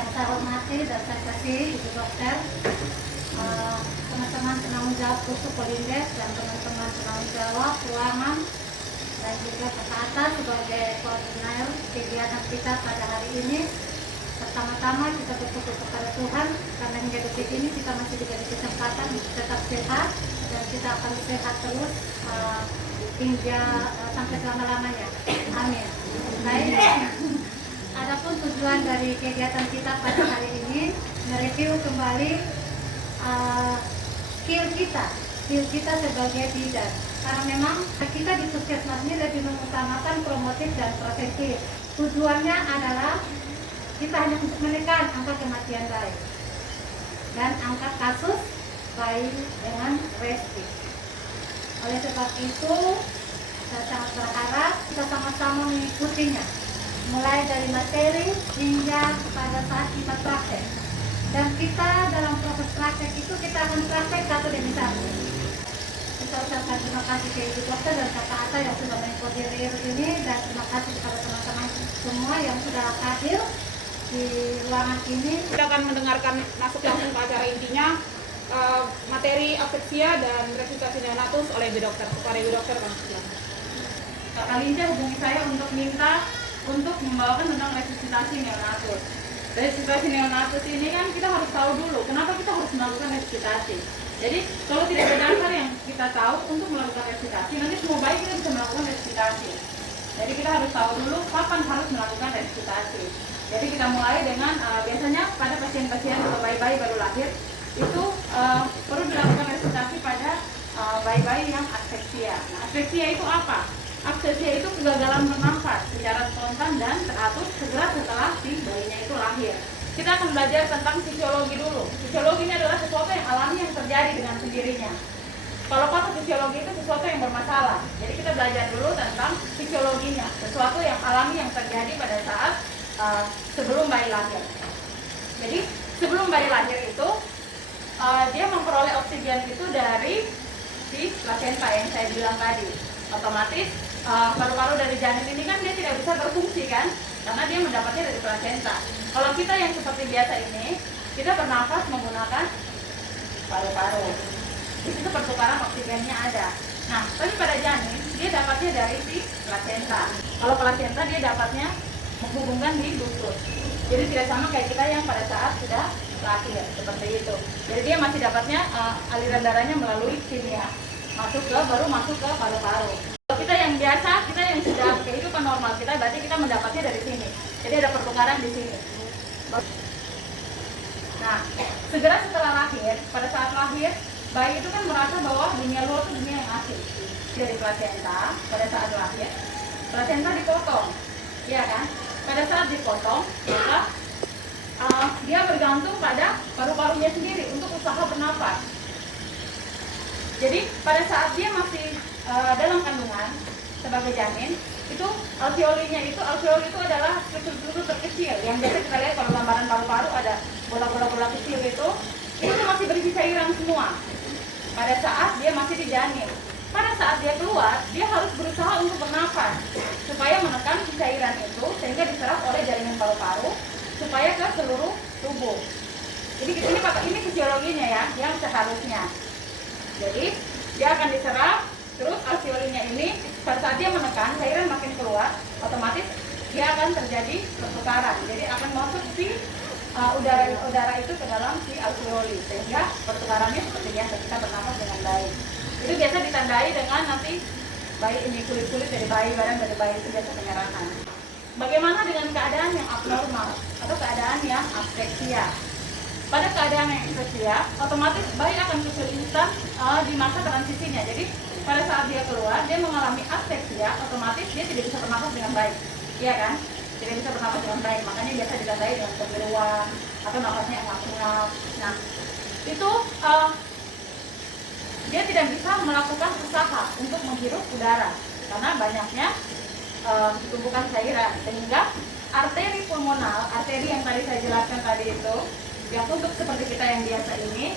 Yang saya hormati dan saya kasih Ibu Dokter, teman-teman penanggung jawab Pusuk Polindes dan teman-teman penanggung jawab ruangan dan juga kesehatan sebagai koordinator kegiatan kita pada hari ini. Pertama-tama kita bersyukur kepada Tuhan karena hingga detik ini kita masih diberi kesempatan tetap sehat dan kita akan sehat terus hingga sampai selama-lamanya. Amin. Baik. Adapun tujuan dari kegiatan kita pada hari ini mereview kembali skill kita sebagai bidan. Karena memang kita di puskesmas ini lebih mengutamakan promotif dan preventif. Tujuannya adalah kita hanya untuk menekan angka kematian bayi dan angka kasus bayi dengan respi. Oleh sebab itu, saya sangat berharap kita sama-sama mengikutinya, mulai dari materi hingga pada saat kita praktek. Dan kita dalam proses praktek itu kita akan praktek satu demi satu. Kita ucapkan terima kasih ke Ibu Dokter dan Kakak Ata yang sudah mengkoordinir ini, dan terima kasih kepada teman-teman semua yang sudah hadir di ruangan ini. Kita akan mendengarkan masuk langsung ke acara intinya, materi apeksia dan resusitasi neonatus oleh Ibu Dokter. Kepada Ibu Dokter, Kak Linca hubungi saya untuk minta untuk membawakan tentang resusitasi neonatus. Resusitasi neonatus ini kan kita harus tahu dulu kenapa kita harus melakukan resusitasi. Jadi kalau tidak ada dasar yang kita tahu untuk melakukan resusitasi, nanti semua bayi kita bisa melakukan resusitasi. Jadi kita harus tahu dulu kapan harus melakukan resusitasi. Jadi kita mulai dengan biasanya pada pasien-pasien atau bayi-bayi baru lahir itu perlu dilakukan resusitasi pada bayi-bayi yang aspeksia. Nah, aspeksia itu apa? Aspeksia itu kegagalan bernafas secara spontan dan teratur segera setelah si bayinya itu lahir. Kita akan belajar tentang fisiologi dulu. Fisiologi ini adalah sesuatu yang alami yang terjadi dengan sendirinya. Kalau fisiologi itu sesuatu yang bermasalah. Jadi kita belajar dulu tentang fisiologinya, sesuatu yang alami yang terjadi pada saat sebelum bayi lahir. Jadi sebelum bayi lahir itu dia memperoleh oksigen itu dari si plasenta yang saya bilang tadi. Otomatis paru-paru dari janin ini kan dia tidak bisa berfungsi kan, karena dia mendapatnya dari plasenta. Kalau kita yang seperti biasa ini, kita bernafas menggunakan paru-paru. Di situ pertukaran oksigennya ada. Nah, tapi pada janin dia dapatnya dari si plasenta. Kalau plasenta dia dapatnya menghubungkan di ductus. Jadi tidak sama kayak kita yang pada saat sudah lahir seperti itu. Jadi dia masih dapatnya aliran darahnya melalui kimia, baru masuk ke paru-paru. Kalau kita yang biasa, kita yang sudah kehidupan normal kita, berarti kita mendapatnya dari sini. Jadi ada pertukaran di sini. Nah, segera setelah lahir, pada saat lahir, bayi itu kan merasa bahwa dunia luar itu dunia yang asing. Dari plasenta, pada saat lahir, plasenta dipotong, iya kan? Pada saat dipotong, maka dia bergantung pada paru-parunya sendiri untuk usaha bernafas. Jadi pada saat dia masih dalam kandungan sebagai janin, itu alveoli itu adalah struktur terkecil yang biasa kita lihat kalau gambaran paru-paru ada bola-bola kecil itu masih berisi cairan semua. Pada saat dia masih di janin, pada saat dia keluar, dia harus berusaha untuk bernafas supaya menekan cairan itu sehingga diserap oleh jaringan paru-paru supaya ke seluruh tubuh. Jadi di sini Bapak, ini fisiologinya ya, yang seharusnya. Jadi dia akan diserap, terus alveolinya ini pada saat dia menekan cairan makin keluar, otomatis dia akan terjadi pertukaran. Jadi akan masuk si udara itu ke dalam si alveoli sehingga pertukarannya seperti biasa kita bernafas dengan baik. Itu biasa ditandai dengan nanti bayi ini kulit dari bayi, badan dari bayi itu biasa penyerahan. Bagaimana dengan keadaan yang abnormal atau keadaan yang aspeksia? Pada keadaan yang aspeksia, otomatis bayi akan kesulitan di masa transisinya. Jadi pada saat dia keluar, dia mengalami aspeksia, otomatis dia tidak bisa bernafas dengan baik, iya kan? Tidak bisa bernafas dengan baik, makanya biasa ditandai dengan kebiruan atau nafasnya ngap-ngap. Nah, itu dia tidak bisa melakukan usaha untuk menghirup udara karena banyaknya tumpukan cairan, sehingga arteri pulmonal, arteri yang tadi saya jelaskan tadi itu, yang tutup seperti kita yang biasa ini,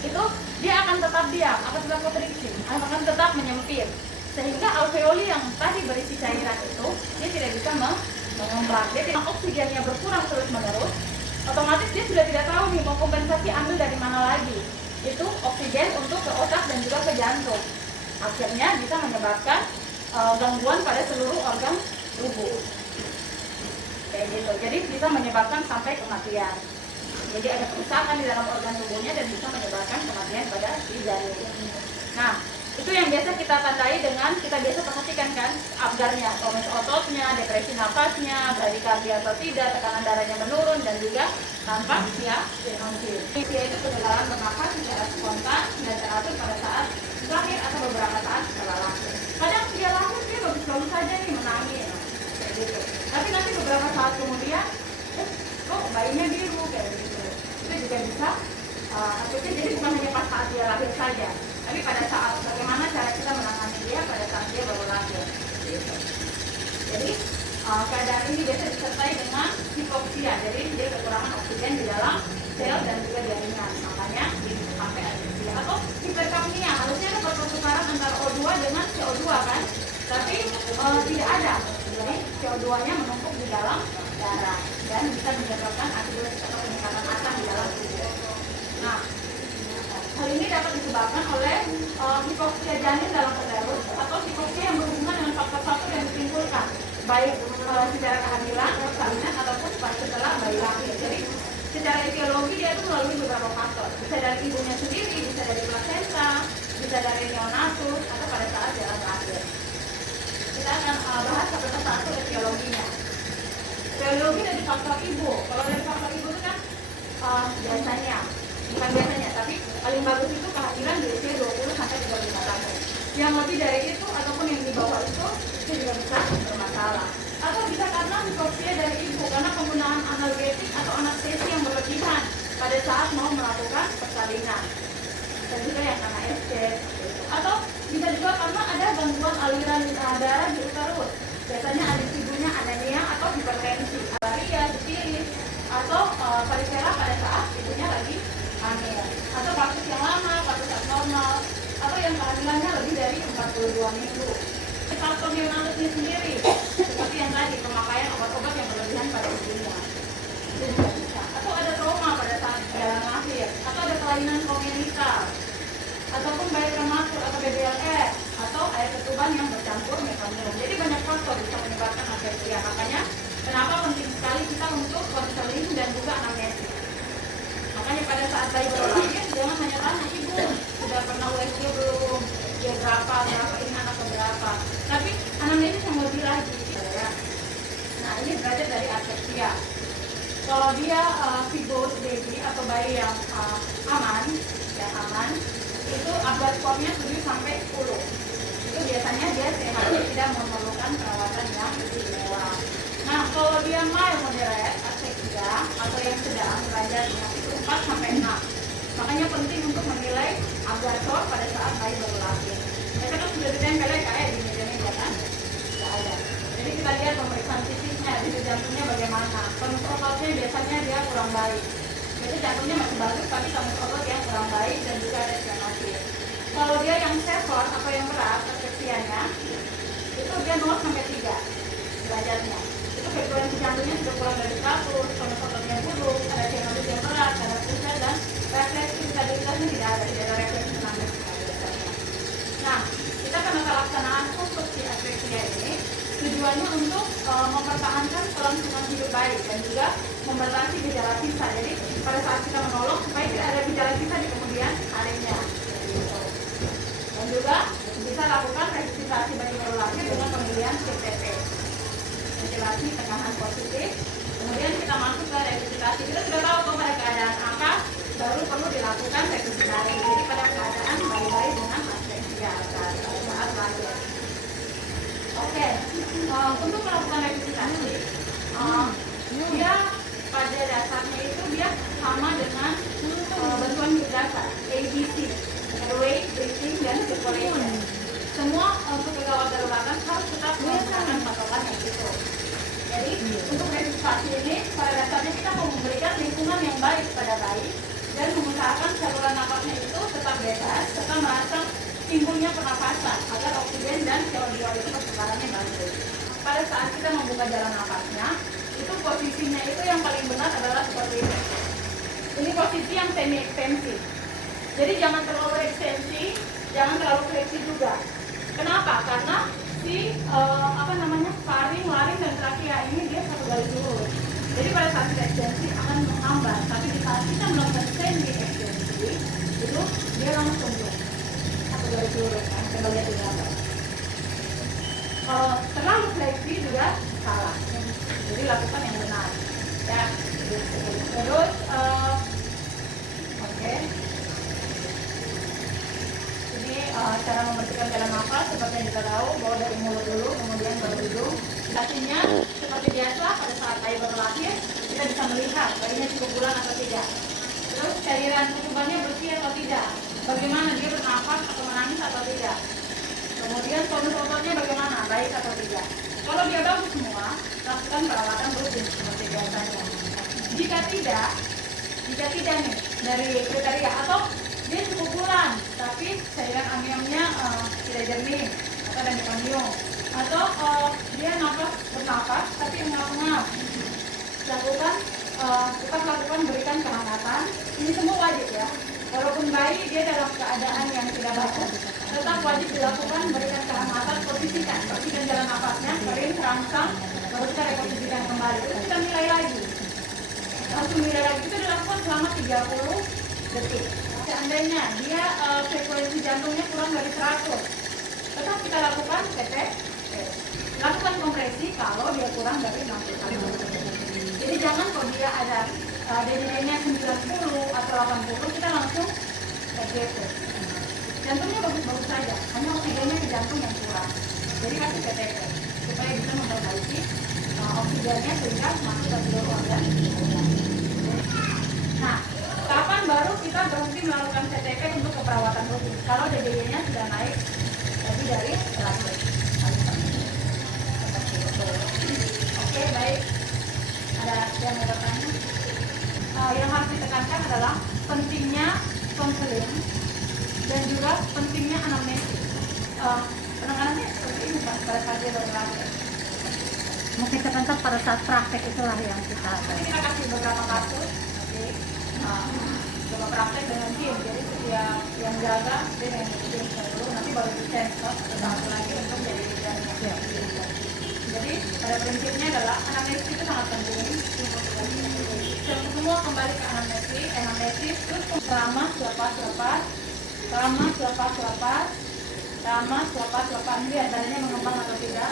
itu dia akan tetap diam, akan tetap kontriksi, akan tetap menyempit, sehingga alveoli yang tadi berisi cairan itu dia tidak bisa mengembang. Dia tidak, oksigennya berkurang terus menerus, sudah tidak tahu nih mau kompensasi ambil dari mana lagi. Itu oksigen untuk ke otak dan juga ke jantung. Akhirnya bisa menyebabkan gangguan pada seluruh organ tubuh. Kayak gitu. Jadi bisa menyebabkan sampai kematian. Jadi ada kerusakan di dalam organ tubuhnya dan bisa menyebabkan kematian pada si janin. Nah, itu yang biasa kita tandai dengan kita biasa perhatikan kan Apgarnya, tonus ototnya, depresi napasnya, bradikardia atau tidak, tekanan darahnya menurun dan juga tanpa usia itu kegagalan bernafas secara spontan dan teratur pada saat lahir atau beberapa saat setelah lahir. Kadang dia lahir dia bagus-bagus saja nih menangis kayak gitu. Tapi nanti beberapa saat kemudian kok bayinya biru kayak gitu. Itu juga bisa artinya jadi bukan hanya pas saat dia lahir saja, tapi pada saat bagaimana cara kita menangani dia pada saat dia baru lahir. Gitu. Jadi keadaan ini biasa disertai dengan hipoksia, jadi dia kekurangan oksigen di dalam sel dan juga jaringan, makanya sampai asfiksia atau hiperkapnia. Harusnya ada pertukaran antara O2 dengan CO2 kan, tapi tidak ada. Jadi CO2-nya menumpuk di dalam darah dan bisa menyebabkan acidosis atau peningkatan asam di dalam tubuh. Nah, hal ini dapat disebabkan oleh hipoksia janin dalam uterus atau hipoksia yang berhubungan dengan faktor-faktor yang ditimbulkan baik secara kehamilan, persalinan ataupun setelah bayi lahir. Jadi secara etiologi dia itu melalui beberapa faktor. Bisa dari ibunya sendiri, bisa dari plasenta, bisa dari neonatus atau pada saat jalan lahir. Kita akan bahas satu persatu etiologinya. Etiologi dari faktor ibu. Kalau dari faktor ibu itu kan biasanya, bukan biasanya, tapi paling bagus itu kehamilan di usia 20 sampai 35 tahun. Yang lebih dari itu ataupun yang di bawah itu juga bisa bermasalah. Atau bisa karena hipoksia dari ibu karena penggunaan analgetik atau anestesi yang berlebihan pada saat mau melakukan persalinan. Dan juga yang karena SC. Atau bisa juga karena ada gangguan aliran darah di uterus. Biasanya ada ibunya anemia atau hipertensi, malaria, difteri, atau varicella pada saat ibunya lagi hamil. Atau partus yang lama, partus abnormal, atau yang kehamilannya lebih dari 42 minggu. Faktor neonatusnya sendiri, seperti yang tadi, pemakaian obat-obat yang berlebihan pada ibunya. Atau ada trauma pada saat jalan lahir, atau ada kelainan kongenital, ataupun bayi prematur atau BBLS, atau air ketuban yang bercampur mekanium. Jadi banyak faktor bisa menyebabkan asfiksia. Makanya kenapa penting sekali kita untuk konseling dan juga anamnesis. Makanya pada saat bayi baru lahir jangan hanya tanya ibu sudah pernah USG belum, dia berapa ini anak berapa. Tapi anamnesis yang lebih lagi. Nah ini belajar dari asfiksia. Kalau dia fibus baby atau bayi yang aman, itu Apgar skornya 7 sampai 10. Itu biasanya dia sehat, tidak memerlukan perawatan yang istimewa. Nah, kalau dia mild moderate asfiksia atau yang sedang derajatnya itu 4 sampai 6. Makanya penting untuk menilai Apgar skor pada saat bayi baru lahir. Mereka kan sudah ditempel kayak di meja-meja kan? Tidak ada. Jadi kita lihat pemeriksaan fisiknya, di jantungnya bagaimana. Tonus ototnya biasanya dia kurang baik. Jadi jantungnya masih bagus, tapi tonus otot yang kurang baik dan juga ada stenosis. Kalau dia yang severe atau yang berat asfiksianya, itu dia 0 sampai 3 derajatnya. Itu frekuensi jantungnya sudah kurang dari 100, tonus ototnya buruk, ada stenosis yang berat, ada pusat dan refleksi stabilitasnya tidak ada refleksi tenangnya. Nah, kita akan pelaksanaan untuk si asfiksia ini tujuannya untuk mempertahankan kelangsungan hidup baik dan juga membatasi gejala sisa. Jadi pada saat kita menolong supaya tidak ada gejala sisa di kemudian harinya. Dan juga bisa lakukan resusitasi bayi baru lahir dengan pemilihan CTP, ventilasi tekanan positif. Kemudian kita masuk ke resusitasi. Kita sudah tahu pada keadaan apa baru perlu dilakukan resusitasi. Jadi pada keadaan bayi-bayi dengan asfiksia saat lahir. Oke, untuk melakukan resusitasi, dia pada dasarnya itu dia sama dengan bantuan hidup dasar, ABC, airway, breathing, dan circulation. Semua untuk kegawat daruratan harus tetap menggunakan patokan yang itu. Jadi untuk resusitasi ini pada dasarnya kita mau memberikan lingkungan yang baik pada bayi dan mengusahakan saluran napasnya itu tetap bebas serta merangsang timbulnya pernapasan agar oksigen dan CO2 itu pertukarannya bagus. Pada saat kita membuka jalan napasnya, itu posisinya itu yang paling benar adalah seperti ini. posisi yang semi ekstensi. Jadi jangan terlalu ekstensi, jangan terlalu fleksi juga. Kenapa? Karena si faring, laring dan trakea ini dia satu garis lurus. Jadi pada saat kita ekstensi akan menghambat, tapi di saat kita melakukan semi ekstensi itu dia langsung satu garis lurus kan, kita lihat di gambar. Kalau terlalu fleksi juga salah. Jadi lakukan yang benar. Ya. Terus, oke. Ini cara membersihkan dalam nafas seperti yang kita tahu, bahwa dari mulut dulu, kemudian baru hidung. Pastinya seperti biasa pada saat air baru lahir kita bisa melihat bayinya cukup bulan atau tidak. Terus cairan ketubannya bersih atau tidak. Bagaimana dia bernafas atau menangis atau tidak. Kemudian tonus ototnya bagaimana, baik atau tidak. Kalau dia bagus semua, lakukan perawatan rutin seperti biasanya. Jika tidak nih dari kriteria atau dia cukup bulan, tapi cairan amniumnya tidak jernih atau ada mekonium, atau dia bernafas tapi engap-engap, tetap lakukan berikan kehangatan. Ini semua wajib ya. Walaupun bayi dia dalam keadaan yang tidak bagus, tetap wajib dilakukan berikan kehangatan, posisikan jalan nafasnya, kering, terangsang, baru kita reposisikan kembali. Terus kita nilai lagi. Langsung nilai lagi, itu dilakukan selama 30 detik. Seandainya dia frekuensi jantungnya kurang dari 100, tetap kita lakukan PT. Lakukan kompresi kalau dia kurang dari 60. Jadi jangan kalau dia ada DDD-nya 90 atau 80, kita langsung RGP. Jantungnya bagus-bagus saja, hanya oksigennya di jantung yang kurang. Jadi kasih PTP supaya bisa memperbaiki oksigennya sehingga masuk ke seluruh organ. Nah, kapan baru kita berhenti melakukan PTP untuk keperawatan rutin? Kalau DDD-nya sudah naik lebih dari 100. Oke, baik. Ada yang mau bertanya? Yang harus ditekankan adalah pentingnya konseling dan juga pentingnya anamnesis. Penanganannya seperti ini Pak, pada saat dia berpraktek. Mungkin tertentu pada saat praktek itulah yang kita Nanti kita kasih beberapa kasus. Oke. Coba praktek dengan tim. Jadi setiap yang jaga dia dengan tim dulu, nanti baru di sensor satu lagi untuk jadi jaga. Jadi pada prinsipnya adalah anamnesis itu sangat penting. Semua kembali ke anamnesis, terus ramas, lepas, lihat badannya mengembang atau tidak.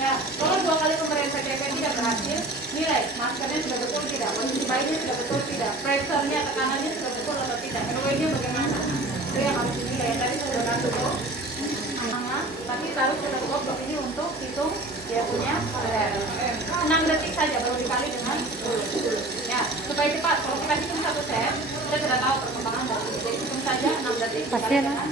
Ya, kalau 2 kali pemberian PTP tidak berhasil, nilai maskernya sudah betul tidak, posisi bayinya sudah betul tidak, pressure-nya, tekanannya sudah betul atau tidak, RW-nya bagaimana. Itu yang harus dinilai. Tadi saya sudah kasih tuh. Tapi taruh stetoskop ini untuk hitung dia punya 6 detik saja baru dikali dengan 10. Ya, supaya cepat. Kalau kita hitung 1 set, kita sudah tahu perkembangan dari. Jadi hitung saja 6 detik dikali dengan